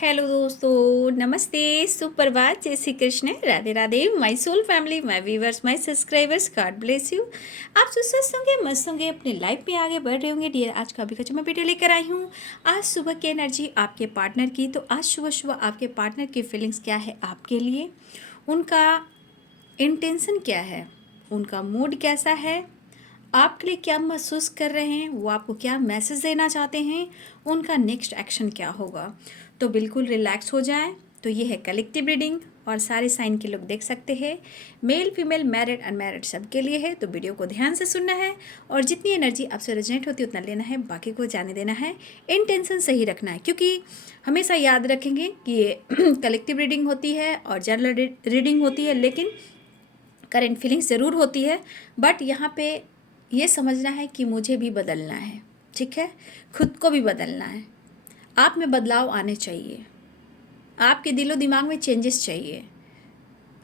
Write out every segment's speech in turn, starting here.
Hello दोस्तों, नमस्ते, सुप्रभात, जय Shri Krishna, Radhe Radhe, my soul family, my viewers, my subscribers, God bless you. आप स्वस्थ होंगे, मस्त होंगे, अपनी लाइफ में आगे बढ़ रहे होंगे। डियर, आज का भी मैं वीडियो लेकर आई हूँ। आज सुबह की एनर्जी आपके पार्टनर की। तो आज सुबह सुबह आपके पार्टनर की फीलिंग्स क्या है आपके लिए, उनका इंटेंशन क्या है, उनका मूड कैसा है, आपके लिए क्या महसूस कर रहे हैं, वो आपको क्या मैसेज देना चाहते हैं, उनका नेक्स्ट एक्शन क्या होगा। तो बिल्कुल रिलैक्स हो जाएं। तो ये है कलेक्टिव रीडिंग और सारे साइन के लोग देख सकते हैं। मेल फीमेल मैरिड अनमैरिड सबके लिए है। तो वीडियो को ध्यान से सुनना है और जितनी एनर्जी आपसे रेजोनेट होती है उतना लेना है, बाकी को जाने देना है। इंटेंशन सही रखना है, क्योंकि हमेशा याद रखेंगे कि ये कलेक्टिव रीडिंग होती है और जनरल रीडिंग होती है, लेकिन करेंट फीलिंग्स ज़रूर होती है। बट यहाँ पे ये समझना है कि मुझे भी बदलना है, ठीक है, खुद को भी बदलना है। आप में बदलाव आने चाहिए, आपके दिलो दिमाग में चेंजेस चाहिए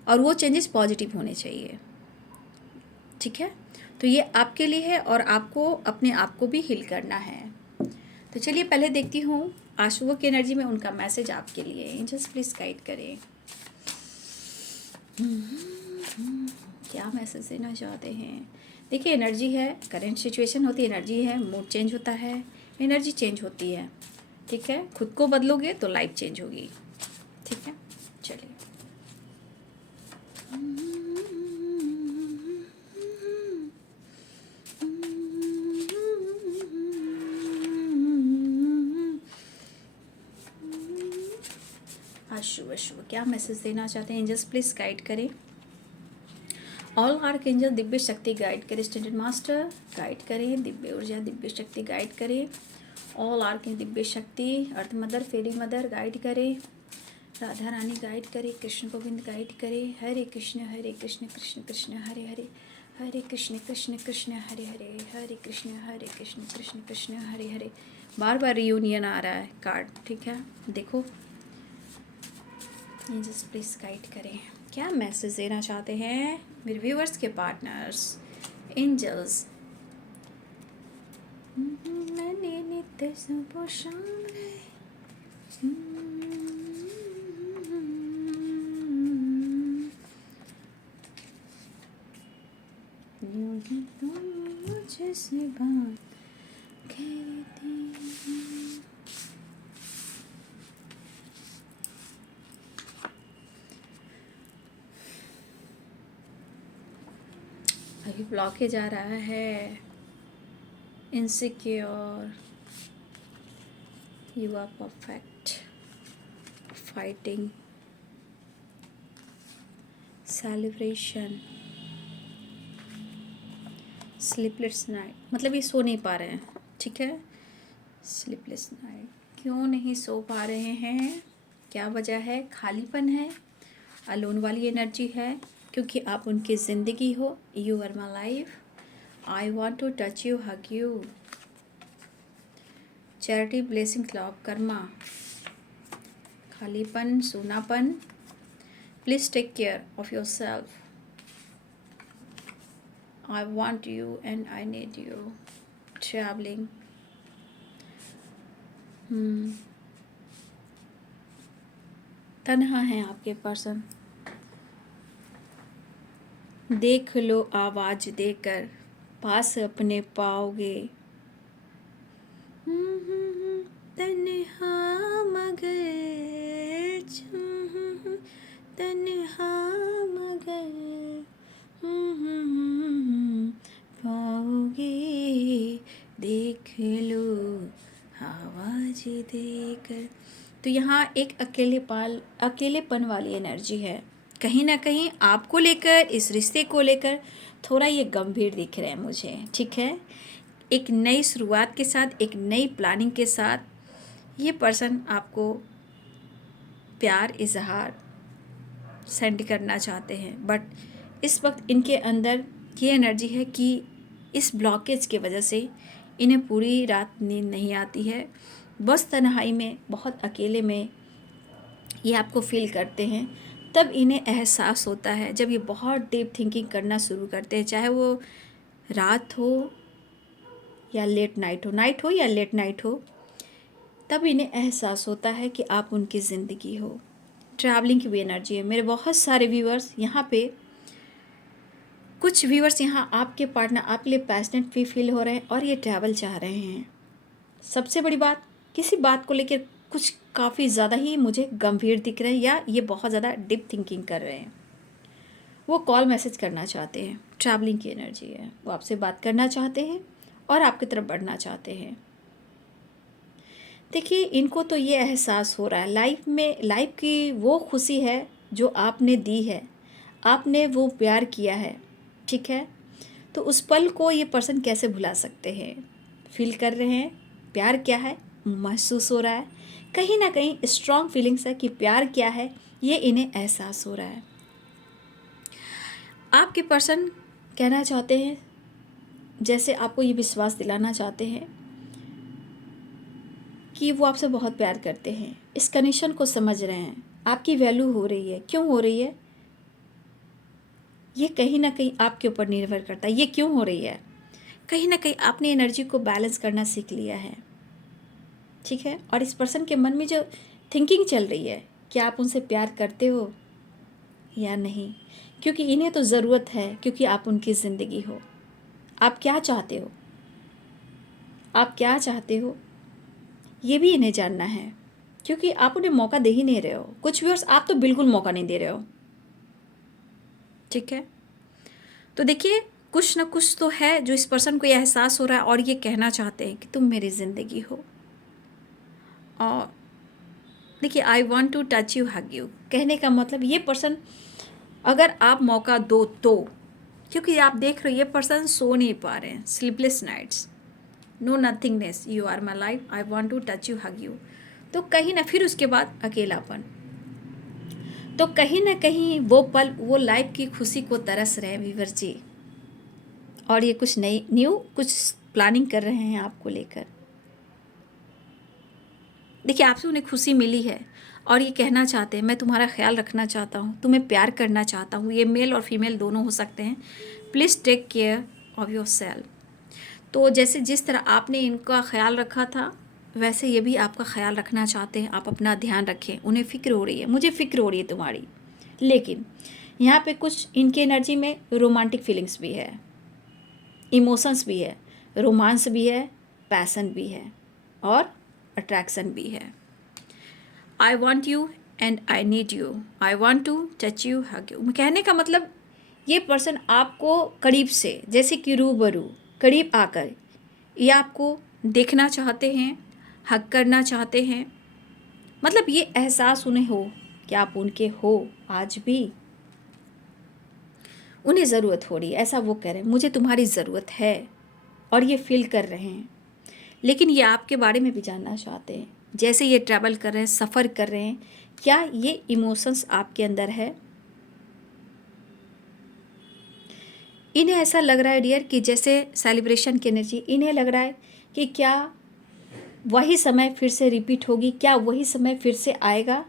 और वो चेंजेस पॉजिटिव होने चाहिए, ठीक है। तो ये आपके लिए है और आपको अपने आप को भी हील करना है। तो चलिए पहले देखती हूँ आज सुबह की एनर्जी में उनका मैसेज आपके लिए। एंजल्स प्लीज गाइड करें, क्या मैसेज देना चाहते हैं। देखिए, एनर्जी है, करंट सिचुएशन होती है, एनर्जी है, मूड चेंज होता है, एनर्जी चेंज होती है, ठीक है। खुद को बदलोगे तो लाइफ चेंज होगी, ठीक है। चलिए, आज सुबह सुबह क्या मैसेज देना चाहते हैं एंजल्स प्लीज गाइड करें। ऑल आर्क एंजल दिव्य शक्ति गाइड करें, स्टैंडर्ड मास्टर गाइड करें, दिव्य ऊर्जा दिव्य शक्ति गाइड करें। ऑल आर्क दिव्य शक्ति, अर्थ मदर, फेरी मदर गाइड करें, राधा रानी गाइड करे, कृष्ण गोविंद गाइड करे। हरे कृष्ण कृष्ण कृष्ण हरे हरे, हरे कृष्ण कृष्ण हरे हरे, हरे कृष्ण कृष्ण कृष्ण हरे हरे। बार बार रियूनियन आ रहा है कार्ड, ठीक है। देखो, ये जस्ट प्लीज गाइड करें, क्या मैसेज देना चाहते हैं मेरे व्यूवर्स के पार्टनर्स एंजल्स। मैंने नित्य सुबह शाम रे, तुम मुझसे बात करती। अभी ब्लॉकेज आ रहा है, insecure, you are perfect, fighting, celebration, sleepless night, मतलब ये सो नहीं पा रहे हैं, ठीक है। स्लीपलेस नाइट, क्यों नहीं सो पा रहे हैं, क्या वजह है, खालीपन है, अलोन वाली एनर्जी है, क्योंकि आप उनकी ज़िंदगी हो। You are my life, I want to touch you, hug you, charity, blessing, love, karma, खालीपन, सूनापन, please take care of your self, I want you and I need you, traveling, तन्हा है आपके पर्सन, देख लो आवाज देकर पास अपने पाओगे। तन्हा मगर, तन्हा मगर पाओगे, देख लो आवाज देकर। तो यहाँ एक अकेलेपन वाली एनर्जी है, कहीं ना कहीं आपको लेकर, इस रिश्ते को लेकर थोड़ा ये गंभीर दिख रहे हैं मुझे, ठीक है। एक नई शुरुआत के साथ, एक नई प्लानिंग के साथ ये पर्सन आपको प्यार इजहार सेंड करना चाहते हैं। बट इस वक्त इनके अंदर ये एनर्जी है कि इस ब्लॉकेज की वजह से इन्हें पूरी रात नींद नहीं आती है, बस तन्हाई में, बहुत अकेले में ये आपको फील करते हैं। तब इन्हें एहसास होता है जब ये बहुत डीप थिंकिंग करना शुरू करते हैं, चाहे वो रात हो या लेट नाइट हो, नाइट हो या लेट नाइट हो, तब इन्हें एहसास होता है कि आप उनकी ज़िंदगी हो। ट्रैवलिंग की भी एनर्जी है। मेरे बहुत सारे व्यूअर्स यहाँ पे, कुछ व्यूअर्स यहाँ आपके पार्टनर आपके लिए पैशनेट भी फील हो रहे हैं और ये ट्रैवल चाह रहे हैं। सबसे बड़ी बात, किसी बात को लेकर कुछ काफ़ी ज़्यादा ही मुझे गंभीर दिख रहे हैं या ये बहुत ज़्यादा डीप थिंकिंग कर रहे हैं। वो कॉल मैसेज करना चाहते हैं, ट्रैवलिंग की एनर्जी है। वो आपसे बात करना चाहते हैं और आपकी तरफ बढ़ना चाहते हैं। देखिए, इनको तो ये एहसास हो रहा है लाइफ में, लाइफ की वो खुशी है जो आपने दी है, आपने वो प्यार किया है, ठीक है। तो उस पल को ये पर्सन कैसे भुला सकते हैं। फील कर रहे हैं प्यार क्या है, महसूस हो रहा है, कहीं ना कहीं स्ट्रॉन्ग फीलिंग्स है कि प्यार क्या है, ये इन्हें एहसास हो रहा है। आपके पर्सन कहना चाहते हैं, जैसे आपको ये विश्वास दिलाना चाहते हैं कि वो आपसे बहुत प्यार करते हैं, इस कनेक्शन को समझ रहे हैं, आपकी वैल्यू हो रही है। क्यों हो रही है, ये कहीं ना कहीं आपके ऊपर निर्भर करता है। ये क्यों हो रही है, कहीं ना कहीं आपने एनर्जी को बैलेंस करना सीख लिया है, ठीक है। और इस पर्सन के मन में जो थिंकिंग चल रही है, क्या आप उनसे प्यार करते हो या नहीं, क्योंकि इन्हें तो ज़रूरत है, क्योंकि आप उनकी ज़िंदगी हो। आप क्या चाहते हो, आप क्या चाहते हो, ये भी इन्हें जानना है, क्योंकि आप उन्हें मौका दे ही नहीं रहे हो। कुछ व्यूअर्स आप तो बिल्कुल मौका नहीं दे रहे हो, ठीक है। तो देखिए, कुछ ना कुछ तो है जो इस पर्सन को ये एहसास हो रहा है और ये कहना चाहते हैं कि तुम मेरी ज़िंदगी हो। और देखिए, I want to touch you, hug you, कहने का मतलब ये पर्सन अगर आप मौका दो तो, क्योंकि आप देख रहे हो ये पर्सन सो नहीं पा रहे हैं, sleepless nights, no nothingness, you are my life, I want to touch you, hug you. तो कहीं ना, फिर उसके बाद अकेलापन, तो कहीं ना कहीं वो पल, वो लाइफ की खुशी को तरस रहे हैं वीवर जी। और ये कुछ न्यू कुछ प्लानिंग कर रहे हैं आपको लेकर। देखिए, आपसे उन्हें खुशी मिली है और ये कहना चाहते हैं मैं तुम्हारा ख्याल रखना चाहता हूँ, तुम्हें प्यार करना चाहता हूँ। ये मेल और फीमेल दोनों हो सकते हैं। Please take care of your self जैसे जिस तरह आपने इनका ख्याल रखा था, वैसे ये भी आपका ख्याल रखना चाहते हैं। आप अपना ध्यान रखें, उन्हें फ़िक्र हो रही है, मुझे फ़िक्र हो रही है तुम्हारी। लेकिन यहाँ पे कुछ इनकी एनर्जी में रोमांटिक फीलिंग्स भी है, इमोशंस भी है, रोमांस भी है, पैसन भी है और अट्रैक्शन भी है। I want you and I need you, I want to touch you, hug you. कहने का मतलब ये पर्सन आपको करीब से, जैसे कि रूबरू करीब आकर ये आपको देखना चाहते हैं, हग करना चाहते हैं। मतलब ये एहसास उन्हें हो कि आप उनके हो आज भी, उन्हें ज़रूरत हो रही है, ऐसा वो कह रहे हैं, मुझे तुम्हारी ज़रूरत है और ये फील कर रहे हैं। लेकिन ये आपके बारे में भी जानना चाहते हैं, जैसे ये ट्रैवल कर रहे हैं, सफ़र कर रहे हैं, क्या ये इमोशंस आपके अंदर है। इन्हें ऐसा लग रहा है डियर कि जैसे सेलिब्रेशन की एनर्जी, इन्हें लग रहा है कि क्या वही समय फिर से रिपीट होगी, क्या वही समय फिर से आएगा।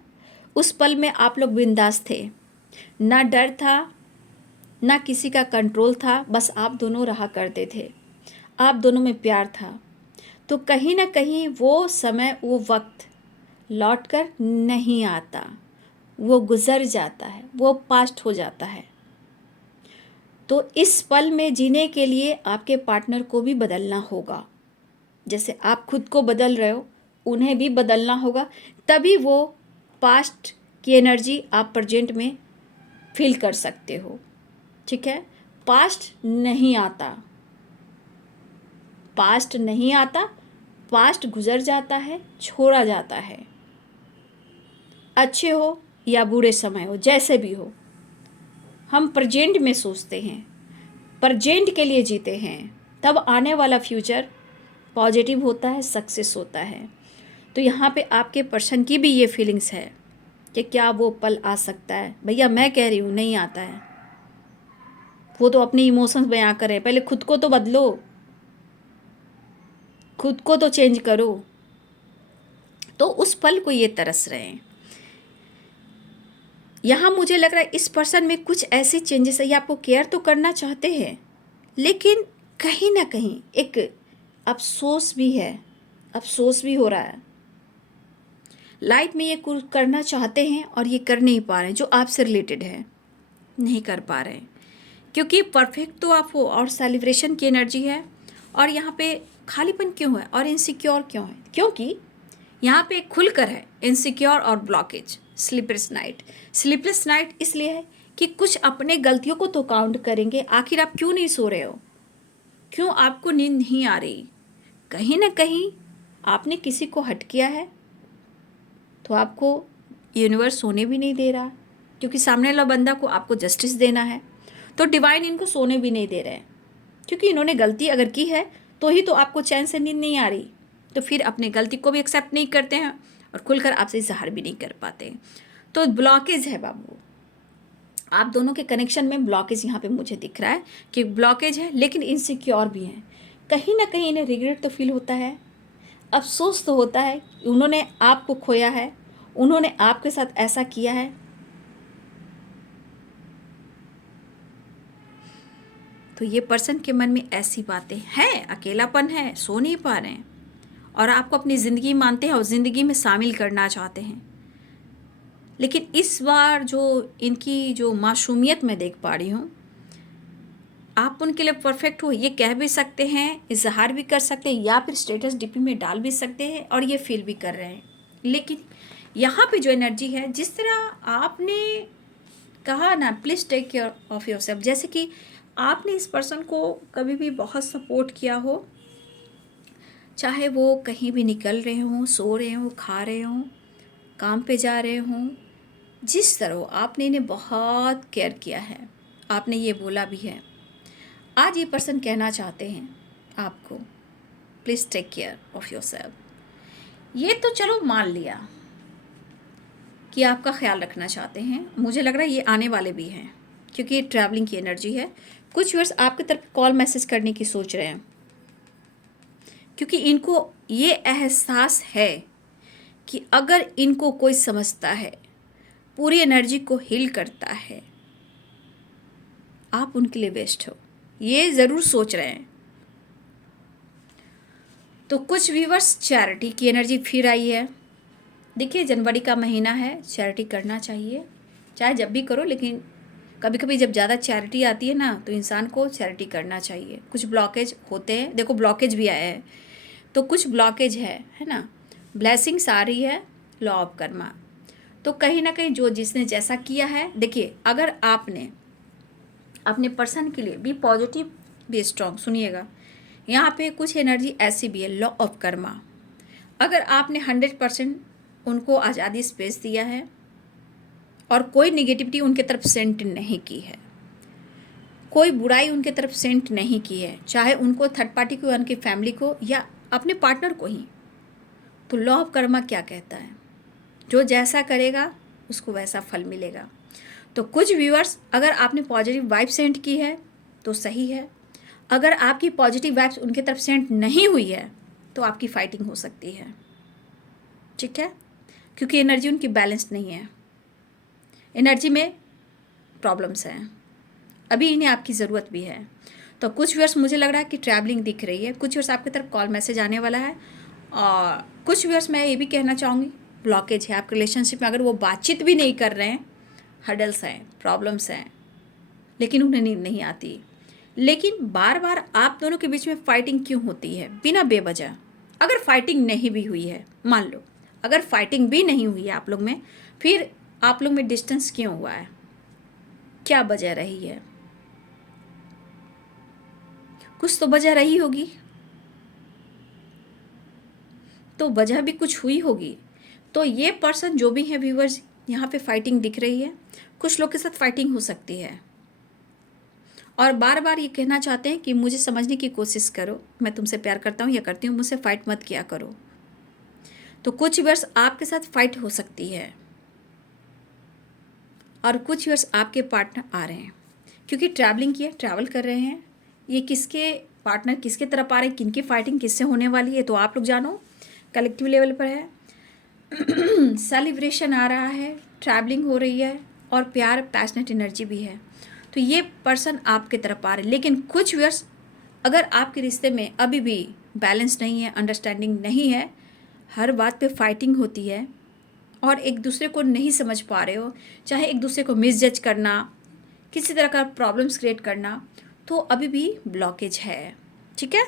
उस पल में आप लोग बिंदास थे, ना डर था, ना किसी का कंट्रोल था, बस आप दोनों रहा करते थे, आप दोनों में प्यार था। तो कहीं ना कहीं वो समय, वो वक्त लौट कर नहीं आता, वो गुज़र जाता है, वो पास्ट हो जाता है। तो इस पल में जीने के लिए आपके पार्टनर को भी बदलना होगा। जैसे आप खुद को बदल रहे हो, उन्हें भी बदलना होगा, तभी वो पास्ट की एनर्जी आप प्रेजेंट में फील कर सकते हो, ठीक है। पास्ट नहीं आता, पास्ट नहीं आता, पास्ट गुजर जाता है, छोड़ा जाता है। अच्छे हो या बुरे समय हो, जैसे भी हो, हम प्रेजेंट में सोचते हैं, प्रेजेंट के लिए जीते हैं, तब आने वाला फ्यूचर पॉजिटिव होता है, सक्सेस होता है। तो यहाँ पे आपके पर्सन की भी ये फीलिंग्स है कि क्या वो पल आ सकता है। भैया मैं कह रही हूँ नहीं आता है, वो तो अपने इमोशंस बयां कर रहे हैं, पहले खुद को तो बदलो, खुद को तो चेंज करो। तो उस पल को ये तरस रहे हैं। यहाँ मुझे लग रहा है इस पर्सन में कुछ ऐसी चेंजेस है, ये आपको केयर तो करना चाहते हैं, लेकिन कहीं ना कहीं एक अफसोस भी है, अफसोस भी हो रहा है लाइफ में ये कुछ करना चाहते हैं और ये कर नहीं पा रहे हैं, जो आपसे रिलेटेड है, नहीं कर पा रहे हैं, क्योंकि परफेक्ट तो आप हो और सेलिब्रेशन की एनर्जी है। और यहाँ पे खालीपन क्यों है और इनसिक्योर क्यों है? क्योंकि यहाँ पे खुलकर है इनसिक्योर और ब्लॉकेज। स्लीपलेस नाइट इसलिए है कि कुछ अपने गलतियों को तो काउंट करेंगे। आखिर आप क्यों नहीं सो रहे हो? क्यों आपको नींद नहीं आ रही? कहीं ना कहीं आपने किसी को हट किया है, तो आपको यूनिवर्स सोने भी नहीं दे रहा, क्योंकि सामने वाला बंदा को आपको जस्टिस देना है, तो डिवाइन इनको सोने भी नहीं दे रहे हैं, क्योंकि इन्होंने गलती अगर की है तो ही तो आपको चैन से नींद नहीं आ रही। तो फिर अपने गलती को भी एक्सेप्ट नहीं करते हैं और खुलकर आपसे इजहार भी नहीं कर पाते। तो ब्लॉकेज है बाबू, आप दोनों के कनेक्शन में ब्लॉकेज यहाँ पे मुझे दिख रहा है कि ब्लॉकेज है, लेकिन इनसिक्योर भी है। कहीं ना कहीं इन्हें रिग्रेट तो फील होता है, अफसोस तो होता है, उन्होंने आपको खोया है, उन्होंने आपके साथ ऐसा किया है। तो ये पर्सन के मन में ऐसी बातें हैं, अकेलापन है, सो नहीं पा रहे हैं और आपको अपनी ज़िंदगी मानते हैं और ज़िंदगी में शामिल करना चाहते हैं। लेकिन इस बार जो इनकी जो मासूमियत मैं देख पा रही हूँ, आप उनके लिए परफेक्ट हो ये कह भी सकते हैं, इजहार भी कर सकते हैं, या फिर स्टेटस डीपी में डाल भी सकते हैं और ये फील भी कर रहे हैं। लेकिन यहाँ पे जो एनर्जी है, जिस तरह आपने कहा ना, please take care of yourself, जैसे कि आपने इस पर्सन को कभी भी बहुत सपोर्ट किया हो, चाहे वो कहीं भी निकल रहे हों, सो रहे हों, खा रहे हों, काम पे जा रहे हों, जिस तरह आपने इन्हें बहुत केयर किया है, आपने ये बोला भी है। आज ये पर्सन कहना चाहते हैं आपको, please take care of yourself. ये तो चलो मान लिया कि आपका ख्याल रखना चाहते हैं, मुझे लग रहा है ये आने वाले भी हैं, क्योंकि ये ट्रैवलिंग की एनर्जी है। कुछ व्यूअर्स आपकी तरफ कॉल मैसेज करने की सोच रहे हैं, क्योंकि इनको ये एहसास है कि अगर इनको कोई समझता है, पूरी एनर्जी को हील करता है, आप उनके लिए बेस्ट हो, ये ज़रूर सोच रहे हैं। तो कुछ व्यूअर्स चैरिटी की एनर्जी फिर आई है। देखिए, जनवरी का महीना है, चैरिटी करना चाहिए, चाहे जब भी करो, लेकिन कभी कभी जब ज़्यादा चैरिटी आती है ना, तो इंसान को चैरिटी करना चाहिए। कुछ ब्लॉकेज होते हैं, देखो ब्लॉकेज भी आया है, तो कुछ ब्लॉकेज है ना। ब्लेसिंग्स आ रही है, लॉ ऑफ कर्मा। तो कहीं ना कहीं जो जिसने जैसा किया है, देखिए अगर आपने अपने पर्सन के लिए बी पॉजिटिव, बी स्ट्रॉन्ग। सुनिएगा, यहाँ पे कुछ एनर्जी ऐसी भी है, लॉ ऑफ कर्मा। अगर आपने 100% उनको आज़ादी स्पेस दिया है और कोई निगेटिविटी उनके तरफ सेंड नहीं की है, कोई बुराई उनके तरफ सेंड नहीं की है, चाहे उनको थर्ड पार्टी को, उनकी फैमिली को या अपने पार्टनर को ही, तो लॉ ऑफ कर्मा क्या कहता है? जो जैसा करेगा उसको वैसा फल मिलेगा। तो कुछ व्यूअर्स, अगर आपने पॉजिटिव वाइब सेंड की है तो सही है, अगर आपकी पॉजिटिव वाइब्स उनके तरफ सेंड नहीं हुई है तो आपकी फाइटिंग हो सकती है, ठीक है, क्योंकि एनर्जी उनकी बैलेंस नहीं है, एनर्जी में प्रॉब्लम्स हैं, अभी इन्हें आपकी ज़रूरत भी है। तो कुछ व्यूअर्स मुझे लग रहा है कि ट्रैवलिंग दिख रही है, कुछ व्यूअर्स आपकी तरफ कॉल मैसेज आने वाला है, और कुछ व्यूअर्स मैं ये भी कहना चाहूँगी, ब्लॉकेज है आपके रिलेशनशिप में। अगर वो बातचीत भी नहीं कर रहे हैं, हर्डल्स हैं, प्रॉब्लम्स हैं, लेकिन उन्हें नींद नहीं आती। लेकिन बार बार आप दोनों के बीच में फाइटिंग क्यों होती है बिना बेवजह? अगर फाइटिंग नहीं भी हुई है, मान लो अगर फाइटिंग भी नहीं हुई है आप लोग में, फिर आप लोग में डिस्टेंस क्यों हुआ है? क्या वजह रही है? कुछ तो वजह रही होगी, तो वजह भी कुछ हुई होगी। तो ये पर्सन जो भी है व्यूअर्स, यहाँ पे फाइटिंग दिख रही है, कुछ लोग के साथ फाइटिंग हो सकती है और बार बार ये कहना चाहते हैं कि मुझे समझने की कोशिश करो, मैं तुमसे प्यार करता हूँ या करती हूँ, मुझसे फाइट मत किया करो। तो कुछ व्यूअर्स आपके साथ फाइट हो सकती है और कुछ व्यूअर्स आपके पार्टनर आ रहे हैं, क्योंकि ट्रैवलिंग की है, ट्रैवल कर रहे हैं। ये किसके पार्टनर किसके तरफ आ रहे हैं, किनकी फाइटिंग किससे होने वाली है, तो आप लोग जानो, कलेक्टिव लेवल पर है। सेलिब्रेशन आ रहा है, ट्रैवलिंग हो रही है और प्यार, पैशनेट एनर्जी भी है। तो ये पर्सन आपके तरफ आ रहे हैं। लेकिन कुछ व्यूअर्स, अगर आपके रिश्ते में अभी भी बैलेंस नहीं है, अंडरस्टैंडिंग नहीं है, हर बात पे फाइटिंग होती है, और एक दूसरे को नहीं समझ पा रहे हो, चाहे एक दूसरे को मिसजज करना, किसी तरह का प्रॉब्लम्स क्रिएट करना, तो अभी भी ब्लॉकेज है। ठीक है,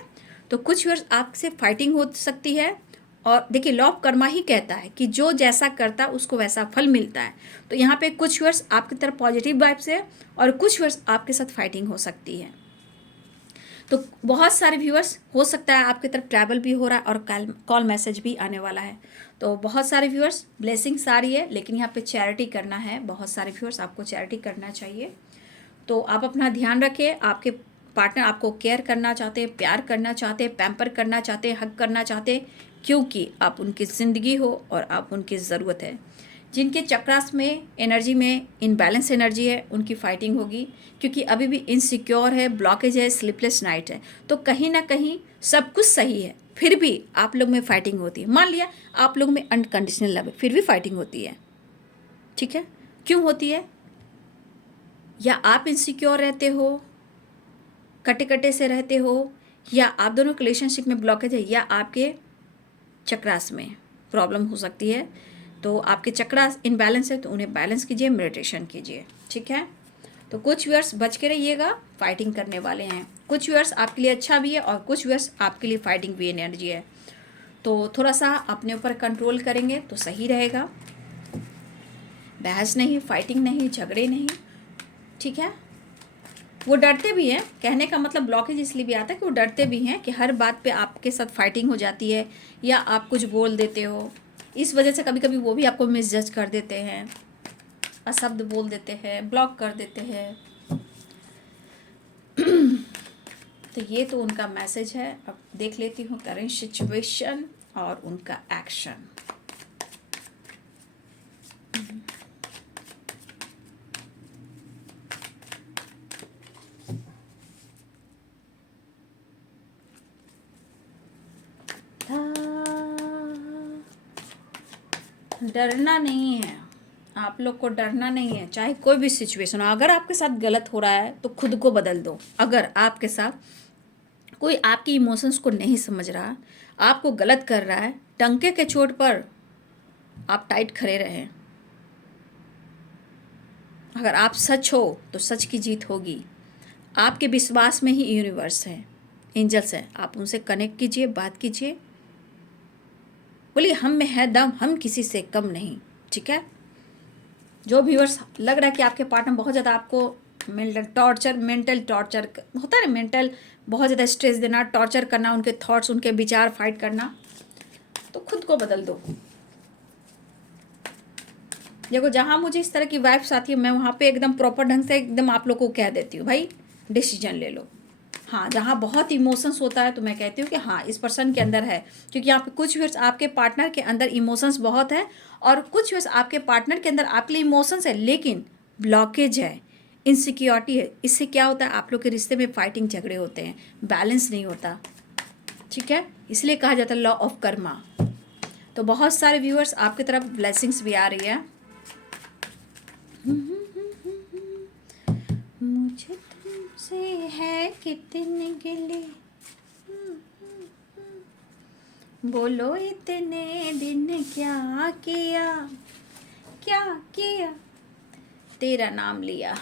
तो कुछ व्यूअर्स आपसे फाइटिंग हो सकती है। और देखिए, लॉ ऑफ कर्मा ही कहता है कि जो जैसा करता है उसको वैसा फल मिलता है। तो यहाँ पे कुछ व्यूअर्स आपकी तरफ पॉजिटिव वाइब्स है और कुछ व्यूअर्स आपके साथ फाइटिंग हो सकती है। तो बहुत सारे व्यूअर्स हो सकता है आपकी तरफ ट्रैवल भी हो रहा है और कॉल मैसेज भी आने वाला है। तो बहुत सारे व्यूअर्स ब्लेसिंग्स आ रही है, लेकिन यहाँ पे चैरिटी करना है। बहुत सारे व्यूअर्स आपको चैरिटी करना चाहिए। तो आप अपना ध्यान रखें। आपके पार्टनर आपको केयर करना चाहते हैं, प्यार करना चाहते हैं, पैम्पर करना चाहते हैं, हग करना चाहते हैं, क्योंकि आप उनकी ज़िंदगी हो और आप उनकी ज़रूरत है। जिनके चक्रास में एनर्जी में इनबैलेंस एनर्जी है, उनकी फाइटिंग होगी, क्योंकि अभी भी इनसिक्योर है, ब्लॉकेज है, स्लीपलेस नाइट है। तो कहीं ना कहीं सब कुछ सही है, फिर भी आप लोग में फाइटिंग होती है। मान लिया आप लोग में अनकंडीशनल लव है, फिर भी फाइटिंग होती है। ठीक है, क्यों होती है? या आप इनसिक्योर रहते हो, कटे कटे से रहते हो, या आप दोनों के रिलेशनशिप में ब्लॉकेज है, या आपके चक्रास में प्रॉब्लम हो सकती है। तो आपके चक्रास इनबैलेंस है, तो उन्हें बैलेंस कीजिए, मेडिटेशन कीजिए। ठीक है, तो कुछ व्यूअर्स बच के रहिएगा, फाइटिंग करने वाले हैं। कुछ व्यूअर्स आपके लिए अच्छा भी है और कुछ व्यूअर्स आपके लिए फाइटिंग भी एनर्जी है। तो थोड़ा सा अपने ऊपर कंट्रोल करेंगे तो सही रहेगा। बहस नहीं, फाइटिंग नहीं, झगड़े नहीं। ठीक है, वो डरते भी हैं। कहने का मतलब ब्लॉकेज इसलिए भी आता है कि वो डरते भी हैं कि हर बात पे आपके साथ फाइटिंग हो जाती है, या आप कुछ बोल देते हो। इस वजह से कभी कभी वो भी आपको मिसजज कर देते हैं, अशब्द बोल देते हैं, ब्लॉक कर देते हैं। तो ये तो उनका मैसेज है। अब देख लेती हूँ करेंट सिचुएशन और उनका एक्शन। डरना नहीं है, आप लोग को डरना नहीं है। चाहे कोई भी सिचुएशन हो, अगर आपके साथ गलत हो रहा है तो खुद को बदल दो। अगर आपके साथ कोई आपकी इमोशंस को नहीं समझ रहा, आपको गलत कर रहा है, टंके के चोट पर आप टाइट खड़े रहें। अगर आप सच हो तो सच की जीत होगी। आपके विश्वास में ही यूनिवर्स है, एंजल्स है। आप उनसे कनेक्ट कीजिए, बात कीजिए, बोलिए हम में है दम, हम किसी से कम नहीं। ठीक है, जो व्यूअर्स लग रहा है कि आपके पार्टनर बहुत ज़्यादा आपको मेंटल टॉर्चर होता है ना, मेंटल बहुत ज़्यादा स्ट्रेस देना, टॉर्चर करना, उनके थॉट्स, उनके विचार फाइट करना, तो खुद को बदल दो। देखो, जहाँ मुझे इस तरह की वाइब्स आती है, मैं वहाँ पे एकदम प्रॉपर ढंग से एकदम आप लोगों को कह देती हूँ, भाई डिसीजन ले लो। हाँ, जहाँ बहुत इमोशंस होता है तो मैं कहती हूँ कि हाँ इस पर्सन के अंदर है, क्योंकि यहाँ पे कुछ व्यूअर्स आपके पार्टनर के अंदर इमोशंस बहुत है और कुछ व्यूअर्स आपके पार्टनर के अंदर आपके लिए इमोशंस है, लेकिन ब्लॉकेज है, इनसिक्योरिटी है। इससे क्या होता है, आप लोग के रिश्ते में फाइटिंग झगड़े होते हैं, बैलेंस नहीं होता। ठीक है, इसलिए कहा जाता है लॉ ऑफ कर्मा। तो बहुत सारे व्यूअर्स आपकी तरफ ब्लेसिंग्स भी आ रही है। मुझे तुमसे है कितने गिले, बोलो इतने दिन क्या किया, क्या किया, तेरा नाम लिया,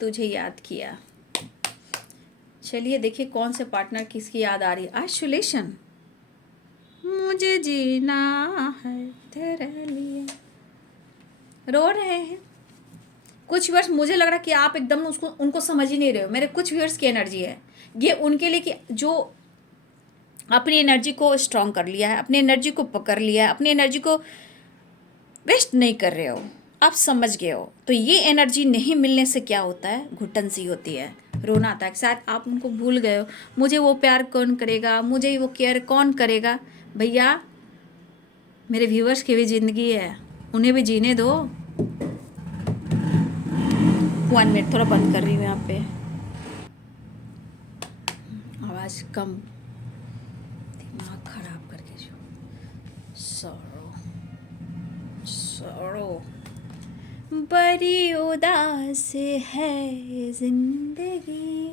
तुझे याद किया। चलिए देखिए कौन से पार्टनर किसकी याद आ रही है। आइसोलेशन, मुझे जीना है तेरे लिए, रो रहे हैं। कुछ व्यूअर्स मुझे लग रहा है कि आप एकदम उसको उनको समझ ही नहीं रहे हो। मेरे कुछ व्यूअर्स की एनर्जी है ये उनके लिए कि जो अपनी एनर्जी को स्ट्रॉन्ग कर लिया है, अपनी एनर्जी को पकड़ लिया है, अपनी एनर्जी को वेस्ट नहीं कर रहे हो, आप समझ गए हो। तो ये एनर्जी नहीं मिलने से क्या होता है, घुटन सी होती है, रोना आता है। शायद आप उनको भूल गए हो, मुझे वो प्यार कौन करेगा, मुझे वो केयर कौन करेगा। भैया मेरे व्यूअर्स की भी ज़िंदगी है, उन्हें भी जीने दो। 1 मिनट थोड़ा बंद कर रही हूँ यहाँ पे, आवाज़ कम, दिमाग खराब करके जो सौरो बड़ी उदास है जिंदगी।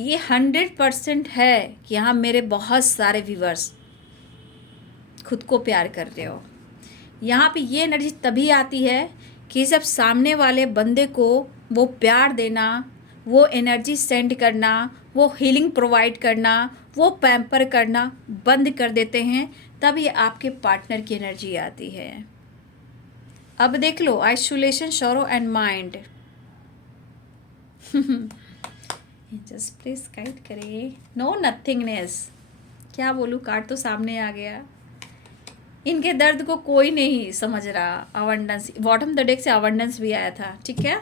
ये 100% है कि यहाँ मेरे बहुत सारे व्यूअर्स खुद को प्यार कर रहे हो। यहाँ पे ये एनर्जी तभी आती है कि जब सामने वाले बंदे को वो प्यार देना, वो एनर्जी सेंड करना, वो हीलिंग प्रोवाइड करना, वो पैम्पर करना बंद कर देते हैं, तभी आपके पार्टनर की एनर्जी आती है। अब देख लो, isolation, sorrow and mind. Just please guide करिए। नो नथिंगनेस, क्या बोलूँ, कार्ड तो सामने आ गया। इनके दर्द को कोई नहीं समझ रहा। अबंडेंस, बॉटम द डेक से अबंडेंस भी आया था, ठीक है।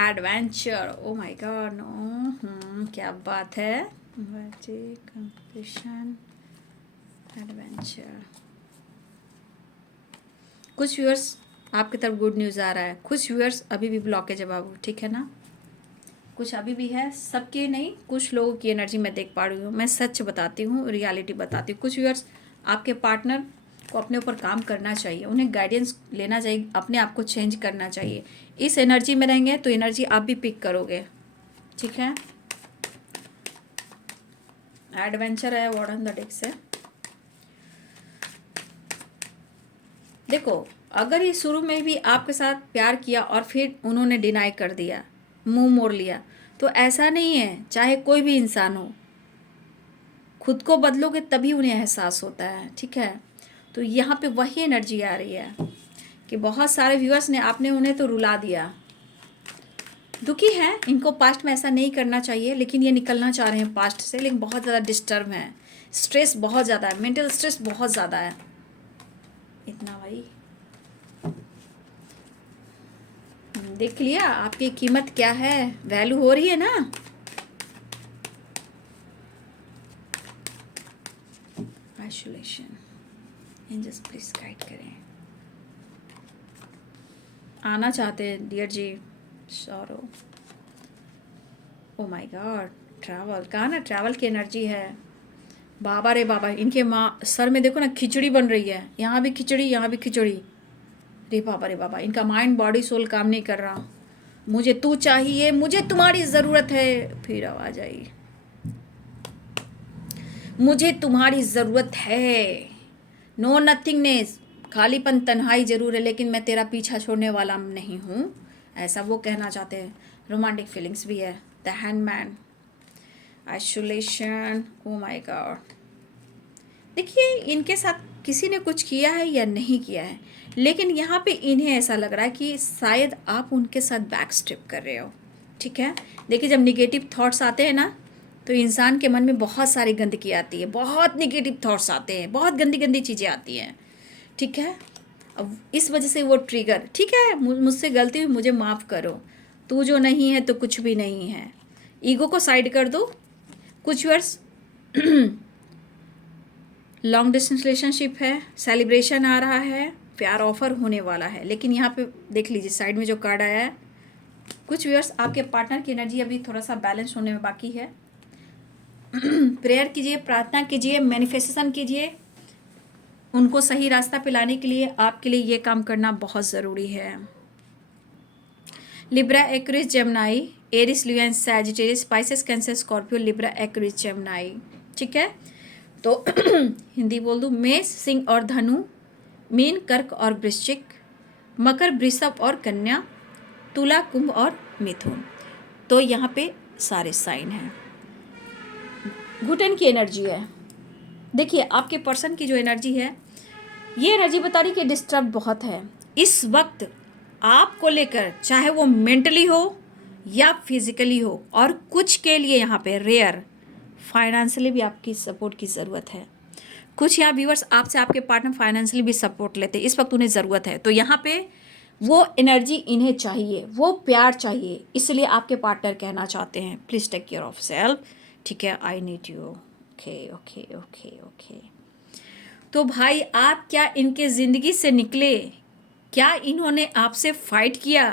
Adventure, oh my God, no, क्या बात है। Competition, adventure. कुछ व्यूअर्स आपकी तरफ गुड न्यूज़ आ रहा है, कुछ व्यूअर्स अभी भी ब्लॉकेज है बाबू, ठीक है ना। कुछ अभी भी है, सबके नहीं, कुछ लोगों की एनर्जी मैं देख पा रही हूँ। मैं सच बताती हूँ, रियलिटी बताती हूँ। कुछ व्यूअर्स, आपके पार्टनर को अपने ऊपर काम करना चाहिए, उन्हें गाइडेंस लेना चाहिए, अपने आप को चेंज करना चाहिए। इस एनर्जी में रहेंगे तो एनर्जी आप भी पिक करोगे, ठीक है। एडवेंचर है वॉर्डन द डेक से। देखो, अगर ये शुरू में भी आपके साथ प्यार किया और फिर उन्होंने डिनाई कर दिया, मुंह मोड़ लिया, तो ऐसा नहीं है, चाहे कोई भी इंसान हो, खुद को बदलोगे तभी उन्हें एहसास होता है, ठीक है। तो यहाँ पे वही एनर्जी आ रही है कि बहुत सारे व्यूअर्स ने, आपने उन्हें तो रुला दिया, दुखी हैं, इनको पास्ट में ऐसा नहीं करना चाहिए, लेकिन ये निकलना चाह रहे हैं पास्ट से, लेकिन बहुत ज़्यादा डिस्टर्ब हैं, स्ट्रेस बहुत ज़्यादा है, मेंटल स्ट्रेस बहुत ज़्यादा है। इतना भाई देख लिया, आपकी कीमत क्या है, वैल्यू हो रही है ना। आइसोलेशन, एंजल्स प्लीज गाइड करें। आना चाहते हैं dear ji, sorrow, oh my God, travel, कहा ना ट्रैवल की एनर्जी है। बाबा रे बाबा, इनके माँ सर में देखो ना खिचड़ी बन रही है, यहाँ भी खिचड़ी, यहाँ भी खिचड़ी। रे बाबा, इनका माइंड बॉडी सोल काम नहीं कर रहा। मुझे तू चाहिए, मुझे तुम्हारी ज़रूरत है, फिर आवाज आई, मुझे तुम्हारी ज़रूरत है। नो नथिंगनेस, खालीपन, तन्हाई जरूर है, लेकिन मैं तेरा पीछा छोड़ने वाला नहीं हूँ, ऐसा वो कहना चाहते हैं। रोमांटिक फीलिंग्स भी है, the handman, isolation, O my God. देखिए, इनके साथ किसी ने कुछ किया है या नहीं किया है, लेकिन यहाँ पे इन्हें ऐसा लग रहा है कि शायद आप उनके साथ बैक स्टेप कर रहे हो, ठीक है। देखिए, जब निगेटिव थॉट्स आते हैं ना, तो इंसान के मन में बहुत सारी गंदगी आती है, बहुत निगेटिव थॉट्स आते हैं, बहुत गंदी गंदी चीज़ें आती हैं, ठीक है। अब इस वजह से वो ट्रिगर, ठीक है, मुझसे गलती हुई, मुझे माफ़ करो, तू जो नहीं है तो कुछ भी नहीं है, ईगो को साइड कर दो। कुछ वर्ष लॉन्ग डिस्टेंस रिलेशनशिप है, सेलिब्रेशन आ रहा है, प्यार ऑफर होने वाला है, लेकिन यहाँ पे देख लीजिए साइड में जो कार्ड आया है, कुछ व्यूअर्स आपके पार्टनर की एनर्जी अभी थोड़ा सा बैलेंस होने में बाकी है। प्रेयर कीजिए, प्रार्थना कीजिए, मैनिफेस्टेशन कीजिए, उनको सही रास्ता पे लाने के लिए आपके लिए ये काम करना बहुत ज़रूरी है। Libra, Aquarius, Gemini, Aries, Leo and Sagittarius, Pisces, Cancer, Scorpio, Libra, Aquarius, Gemini, ठीक है। तो हिंदी बोल दूँ, मेष, सिंह और धनु, मीन, कर्क और वृश्चिक, मकर, वृषभ और कन्या, तुला, कुंभ और मिथुन। तो यहाँ पे सारे साइन हैं। घुटन की एनर्जी है। देखिए, आपके पर्सन की जो एनर्जी है, ये एनर्जी बता रही कि डिस्टर्ब बहुत है इस वक्त आपको लेकर, चाहे वो मेंटली हो या फिजिकली हो, और कुछ के लिए यहाँ पे रेयर फाइनेंशियली भी आपकी सपोर्ट की ज़रूरत है। कुछ यहाँ व्यूअर्स आपसे आपके पार्टनर फाइनेंशियली भी सपोर्ट लेते हैं, इस वक्त उन्हें ज़रूरत है, तो यहाँ पे वो एनर्जी इन्हें चाहिए, वो प्यार चाहिए, इसलिए आपके पार्टनर कहना चाहते हैं please take care of self, ठीक है, I need you, okay okay okay okay. तो भाई, आप क्या इनके ज़िंदगी से निकले, क्या इन्होंने आपसे फाइट किया,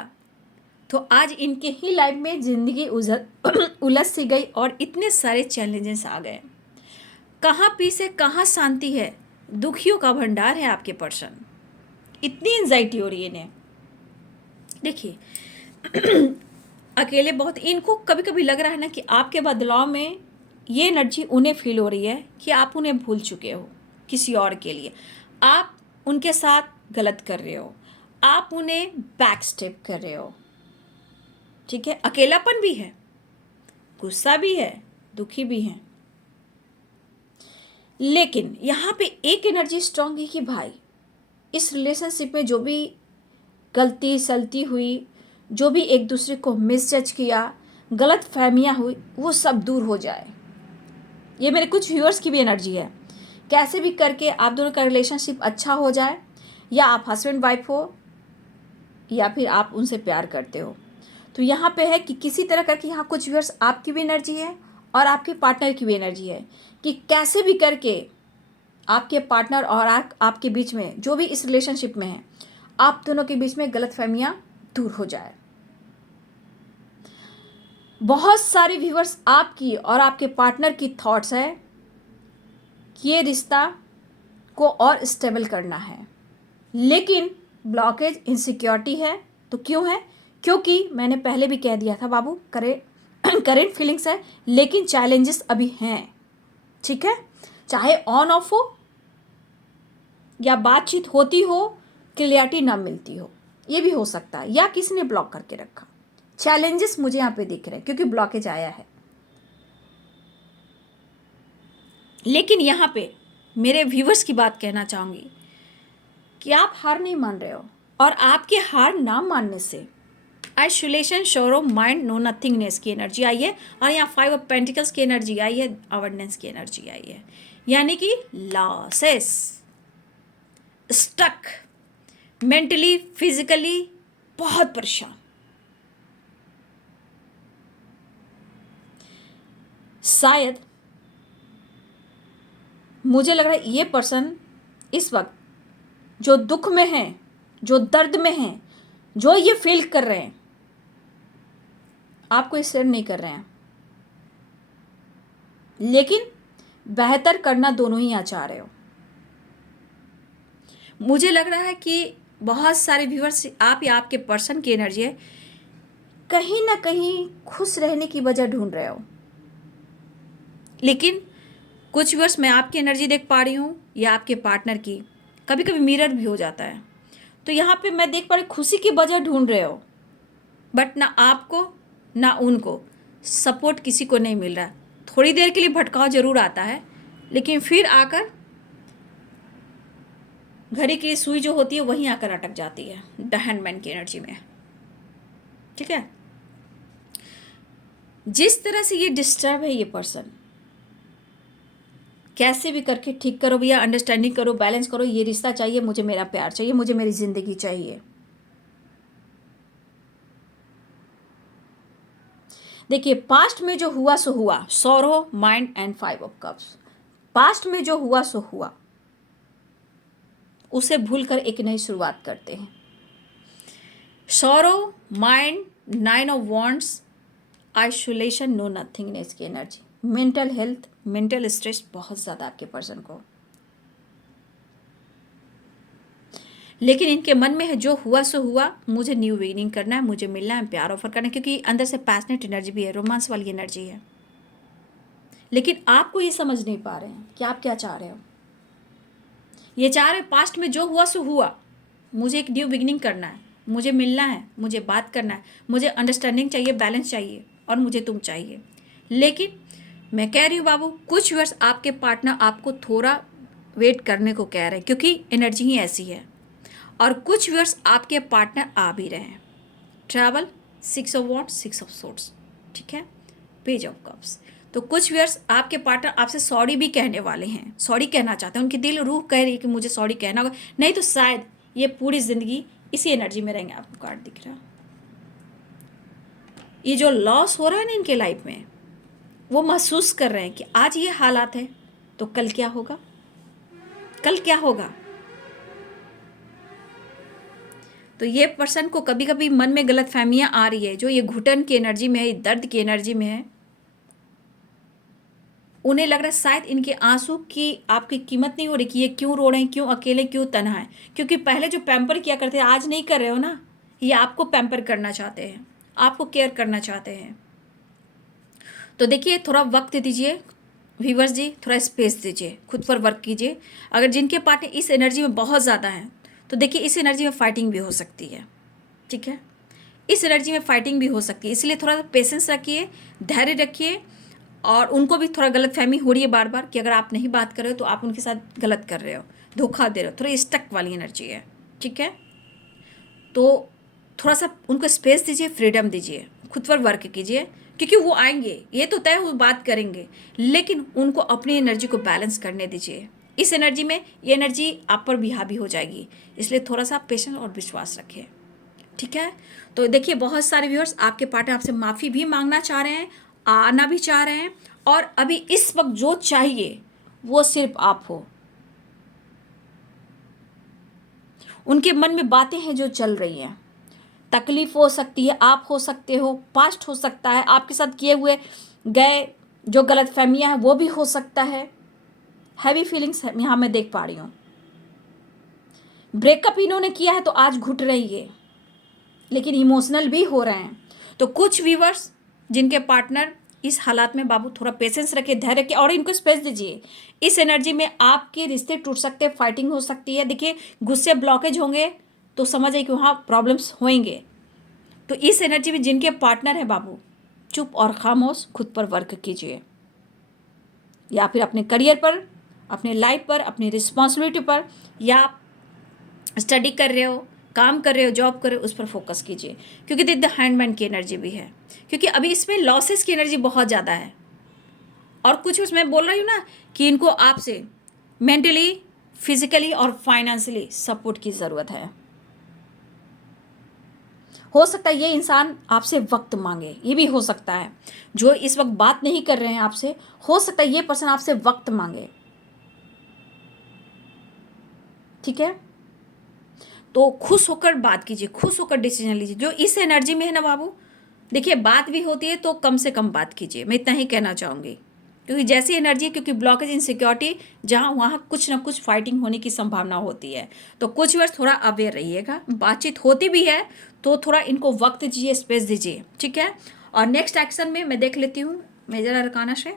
तो आज इनके ही लाइफ में ज़िंदगी उलझ सी गई और इतने सारे चैलेंजेस आ गए। कहाँ पीस है, कहाँ शांति है, दुखियों का भंडार है आपके पर्सन, इतनी एंजाइटी हो रही है इन्हें। देखिए, अकेले बहुत, इनको कभी कभी लग रहा है ना कि आपके बदलाव में ये एनर्जी उन्हें फील हो रही है कि आप उन्हें भूल चुके हो किसी और के लिए। आप उनके साथ गलत कर रहे हो, आप उन्हें बैक स्टेप कर रहे हो, ठीक है। अकेलापन भी है, गुस्सा भी है, दुखी भी है, लेकिन यहाँ पे एक एनर्जी स्ट्रांग है कि भाई इस रिलेशनशिप में जो भी गलती सलती हुई, जो भी एक दूसरे को मिसजज किया, गलत फहमियाँ हुई, वो सब दूर हो जाए। ये मेरे कुछ व्यूअर्स की भी एनर्जी है। कैसे भी करके आप दोनों का रिलेशनशिप अच्छा हो जाए, या आप हस्बैंड वाइफ हो या फिर आप उनसे प्यार करते हो। तो यहाँ पे है कि किसी तरह करके यहाँ कुछ व्यूअर्स आपकी भी एनर्जी है और आपके पार्टनर की भी एनर्जी है कि कैसे भी करके आपके पार्टनर और आपके बीच में जो भी इस रिलेशनशिप में है, आप दोनों के बीच में गलतफहमियां दूर हो जाए। बहुत सारे व्यूअर्स आपकी और आपके पार्टनर की थॉट्स है कि ये रिश्ता को और स्टेबल करना है, लेकिन ब्लॉकेज इनसिक्योरिटी है। तो क्यों है? क्योंकि मैंने पहले भी कह दिया था बाबू, करेंट फीलिंग्स है, लेकिन चैलेंजेस अभी हैं, ठीक है। चाहे ऑन ऑफ हो या बातचीत होती हो, क्लियरिटी ना मिलती हो, ये भी हो सकता है, या किसी ने ब्लॉक करके रखा। चैलेंजेस मुझे यहाँ पे दिख रहे हैं क्योंकि ब्लॉकेज आया है। लेकिन यहाँ पे मेरे व्यूवर्स की बात कहना चाहूँगी कि आप हार नहीं मान रहे हो, और आपके हार ना मानने से आइसोलेशन, शोरो, माइंड, नो नथिंगनेस की एनर्जी आई है, और यहाँ 5 ऑफ पेंटिकल्स की एनर्जी आई है, अवेयरनेस की एनर्जी आई है, यानी कि लॉसेस, स्टक, मेंटली फिजिकली बहुत परेशान। शायद मुझे लग रहा है ये पर्सन इस वक्त जो दुख में है, जो दर्द में है, जो ये फील कर रहे हैं, आपको शेयर नहीं कर रहे हैं, लेकिन बेहतर करना दोनों ही यहाँ चाह रहे हो। मुझे लग रहा है कि बहुत सारे व्यूअर्स, आप या आपके पर्सन की एनर्जी है, कहीं ना कहीं खुश रहने की वजह ढूंढ रहे हो, लेकिन कुछ व्यूअर्स मैं आपकी एनर्जी देख पा रही हूँ या आपके पार्टनर की, कभी कभी मिरर भी हो जाता है। तो यहाँ पे मैं देख पा रही खुशी की वजह ढूंढ रहे हो, बट ना आपको ना उनको सपोर्ट किसी को नहीं मिल रहा। थोड़ी देर के लिए भटकाव जरूर आता है, लेकिन फिर आकर घड़ी की सुई जो होती है वहीं आकर अटक जाती है, द हैंडमैन की एनर्जी में, ठीक है। जिस तरह से ये डिस्टर्ब है ये पर्सन, कैसे भी करके ठीक करो भैया, अंडरस्टैंडिंग करो, बैलेंस करो। ये रिश्ता चाहिए मुझे, मेरा प्यार चाहिए मुझे, मेरी जिंदगी चाहिए। देखिए, पास्ट में जो हुआ सो हुआ, sorrow, mind and 5 of cups. Past में जो हुआ सो हुआ, उसे भूलकर एक नई शुरुआत करते हैं। Sorrow, mind, 9 of wands, isolation, no nothingness की energy, mental health, mental stress बहुत ज़्यादा आपके पर्सन को। लेकिन इनके मन में है जो हुआ सो हुआ, मुझे न्यू बिगिनिंग करना है, मुझे मिलना है, प्यार ऑफर करना है, क्योंकि अंदर से पैशनेट एनर्जी भी है, रोमांस वाली एनर्जी है। लेकिन आपको ये समझ नहीं पा रहे हैं कि आप क्या चाह रहे हो। ये चाह रहे पास्ट में जो हुआ सो हुआ, मुझे एक न्यू बिगिनिंग करना है, मुझे मिलना है, मुझे बात करना है, मुझे अंडरस्टैंडिंग चाहिए, बैलेंस चाहिए, और मुझे तुम चाहिए। लेकिन मैं कह रही हूँ बाबू, कुछ वर्ष आपके पार्टनर आपको थोड़ा वेट करने को कह रहे हैं, क्योंकि एनर्जी ही ऐसी है। और कुछ वर्ष आपके पार्टनर आ भी रहे हैं। Travel, 6 of wands, 6 of swords, ठीक है, पेज ऑफ कप्स। तो कुछ व्यूअर्स आपके पार्टनर आपसे सॉरी भी कहने वाले हैं, सॉरी कहना चाहते हैं, उनकी दिल रूह कह रही है कि मुझे सॉरी कहना होगा, नहीं तो शायद ये पूरी ज़िंदगी इसी एनर्जी में रहेंगे। आपको कार्ड दिख रहा है, ये जो लॉस हो रहा है ना इनके लाइफ में, वो महसूस कर रहे हैं कि आज ये हालात है तो कल क्या होगा, कल क्या होगा। तो ये पर्सन को कभी कभी मन में गलत फहमियाँ आ रही है, जो ये घुटन की एनर्जी में है, दर्द की एनर्जी में है। उन्हें लग रहा है शायद इनके आंसू की आपकी कीमत नहीं हो रही कि ये क्यों रो रहे हैं, क्यों अकेले, क्यों तन्हा है। क्योंकि पहले जो पैम्पर किया करते हैं आज नहीं कर रहे हो ना, ये आपको पैम्पर करना चाहते हैं, आपको केयर करना चाहते हैं। तो देखिए, थोड़ा वक्त दीजिए, व्यूअर्स जी थोड़ा स्पेस दीजिए, खुद पर वर्क कीजिए। अगर जिनके पार्टनर इस एनर्जी में बहुत ज़्यादा हैं तो देखिए इस एनर्जी में फाइटिंग भी हो सकती है, ठीक है, इस एनर्जी में फाइटिंग भी हो सकती है। इसलिए थोड़ा पेशेंस रखिए, धैर्य रखिए। और उनको भी थोड़ा गलतफहमी हो रही है बार बार कि अगर आप नहीं बात कर रहे हो तो आप उनके साथ गलत कर रहे हो, धोखा दे रहे हो, थोड़ी स्टक वाली एनर्जी है, ठीक है। तो थोड़ा सा उनको स्पेस दीजिए, फ्रीडम दीजिए, खुद पर वर्क कीजिए, क्योंकि वो आएंगे, ये तो तय, वो बात करेंगे, लेकिन उनको अपनी एनर्जी को बैलेंस करने दीजिए। इस एनर्जी में ये एनर्जी आप पर भी हावी हो जाएगी, इसलिए थोड़ा सा पेशेंस और विश्वास रखें, ठीक है। तो देखिए बहुत सारे व्यूअर्स आपके पार्टनर आपसे माफ़ी भी मांगना चाह रहे हैं, आना भी चाह रहे हैं, और अभी इस वक्त जो चाहिए वो सिर्फ आप हो। उनके मन में बातें हैं जो चल रही हैं, तकलीफ हो सकती है, आप हो सकते हो, पास्ट हो सकता है, आपके साथ किए हुए गए जो गलत फहमियाँ हैं वो भी हो सकता है। हैवी फीलिंग्स यहाँ मैं देख पा रही हूँ। ब्रेकअप इन्होंने किया है तो आज घुट रही है, लेकिन इमोशनल भी हो रहे हैं। तो कुछ व्यूवर्स जिनके पार्टनर इस हालात में, बाबू थोड़ा पेशेंस रखिए, धैर्य रखिए और इनको स्पेस दीजिए। इस एनर्जी में आपके रिश्ते टूट सकते हैं, फाइटिंग हो सकती है। देखिए गुस्से ब्लॉकेज होंगे तो समझ आइए कि वहाँ प्रॉब्लम्स होंगे। तो इस एनर्जी में जिनके पार्टनर है बाबू, चुप और खामोश खुद पर वर्क कीजिए, या फिर अपने करियर पर, अपने लाइफ पर, अपनी रिस्पॉन्सिबिलिटी पर, या स्टडी कर रहे हो, काम कर रहे हो, जॉब कर रहे हो, उस पर फोकस कीजिए, क्योंकि द हैंडमैन की एनर्जी भी है, क्योंकि अभी इसमें लॉसेस की एनर्जी बहुत ज़्यादा है। और कुछ उसमें बोल रही हूँ ना कि इनको आपसे मेंटली, फिजिकली और फाइनेंशियली सपोर्ट की ज़रूरत है। हो सकता है ये इंसान आपसे वक्त मांगे, ये भी हो सकता है। जो इस वक्त बात नहीं कर रहे हैं आपसे, हो सकता है ये पर्सन आपसे वक्त मांगे, ठीक है। तो खुश होकर बात कीजिए, खुश होकर डिसीजन लीजिए। जो इस एनर्जी में है ना बाबू, देखिए बात भी होती है तो कम से कम बात कीजिए, मैं इतना ही कहना चाहूँगी, क्योंकि जैसी एनर्जी है, क्योंकि ब्लॉकेज, इनसिक्योरिटी, जहाँ वहाँ कुछ ना कुछ फाइटिंग होने की संभावना होती है। तो कुछ वर्ष थोड़ा अवेयर रहिएगा। बातचीत होती भी है तो थोड़ा इनको वक्त दीजिए, स्पेस दीजिए, ठीक है। और नेक्स्ट एक्शन में मैं देख लेती हूँ मेजर अरकाना से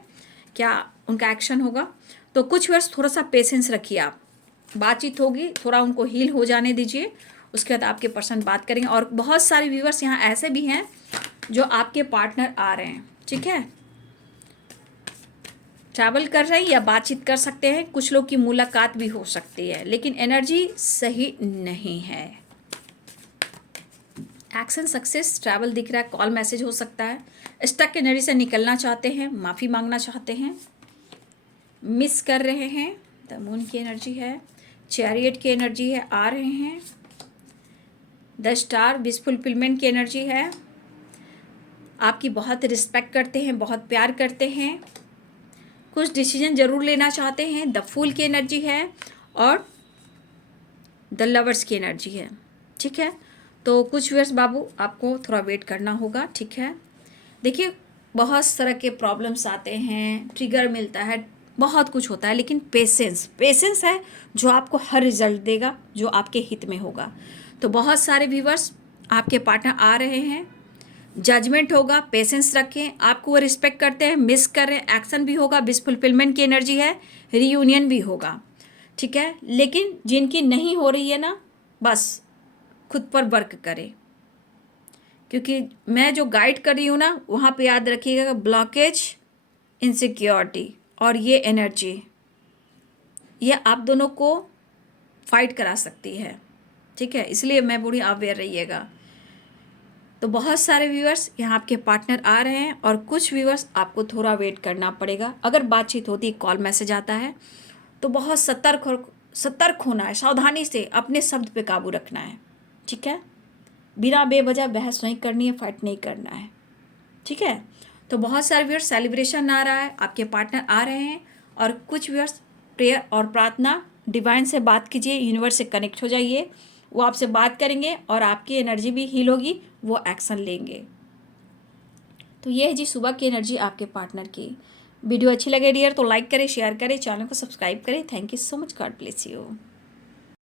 क्या उनका एक्शन होगा। तो कुछ वर्ष थोड़ा सा पेशेंस रखिए आप, बातचीत होगी, थोड़ा उनको हील हो जाने दीजिए, उसके बाद आपके पर्सन बात करेंगे। और बहुत सारे व्यूवर्स यहाँ ऐसे भी हैं जो आपके पार्टनर आ रहे हैं, ठीक है, ट्रैवल कर रहे हैं या बातचीत कर सकते हैं, कुछ लोग की मुलाकात भी हो सकती है, लेकिन एनर्जी सही नहीं है। एक्शन सक्सेस, ट्रैवल दिख रहा है, कॉल मैसेज हो सकता है, स्टक एनर्जी से निकलना चाहते हैं, माफ़ी मांगना चाहते हैं, मिस कर रहे हैं, द मून की एनर्जी है, चैरियट की एनर्जी है, आ रहे हैं, द स्टार, विश फुलफिलमेंट की एनर्जी है, आपकी बहुत रिस्पेक्ट करते हैं, बहुत प्यार करते हैं, कुछ डिसीजन ज़रूर लेना चाहते हैं, द फूल की एनर्जी है, और द लवर्स की एनर्जी है, ठीक है। तो कुछ व्यूअर्स बाबू आपको थोड़ा वेट करना होगा, ठीक है। देखिए बहुत तरह के प्रॉब्लम्स आते हैं, ट्रिगर मिलता है, बहुत कुछ होता है, लेकिन पेशेंस है जो आपको हर रिजल्ट देगा, जो आपके हित में होगा। तो बहुत सारे व्यूअर्स आपके पार्टनर आ रहे हैं, जजमेंट होगा, पेशेंस रखें, आपको वो रिस्पेक्ट करते हैं, मिस कर रहे हैं, एक्शन भी होगा, विश फुलफिलमेंट की एनर्जी है, रीयूनियन भी होगा, ठीक है। लेकिन जिनकी नहीं हो रही है ना, बस खुद पर वर्क करें, क्योंकि मैं जो गाइड कर रही हूँ ना वहाँ पे याद रखिएगा, ब्लॉकेज, इनसिक्योरिटी और ये एनर्जी, ये आप दोनों को फाइट करा सकती है, ठीक है। इसलिए मैं पूरी अवेयर रहिएगा। तो बहुत सारे व्यूअर्स यहाँ आपके पार्टनर आ रहे हैं, और कुछ व्यूअर्स आपको थोड़ा वेट करना पड़ेगा। अगर बातचीत होती है, कॉल मैसेज आता है, तो बहुत सतर्क होना है, सावधानी से अपने शब्द पे काबू रखना है, ठीक है। बिना बेवजह बहस नहीं करनी है, फाइट नहीं करना है, ठीक है। तो बहुत सारे व्यूअर्स सेलिब्रेशन आ रहा है, आपके पार्टनर आ रहे हैं, और कुछ व्यूअर्स प्रेयर और प्रार्थना, डिवाइन से बात कीजिए, यूनिवर्स से कनेक्ट हो जाइए, वो आपसे बात करेंगे और आपकी एनर्जी भी हील होगी, वो एक्शन लेंगे। तो ये है जी सुबह की एनर्जी आपके पार्टनर की। वीडियो अच्छी लगे डियर तो लाइक करें, शेयर करें, चैनल को सब्सक्राइब करें। Thank you so much, God bless you.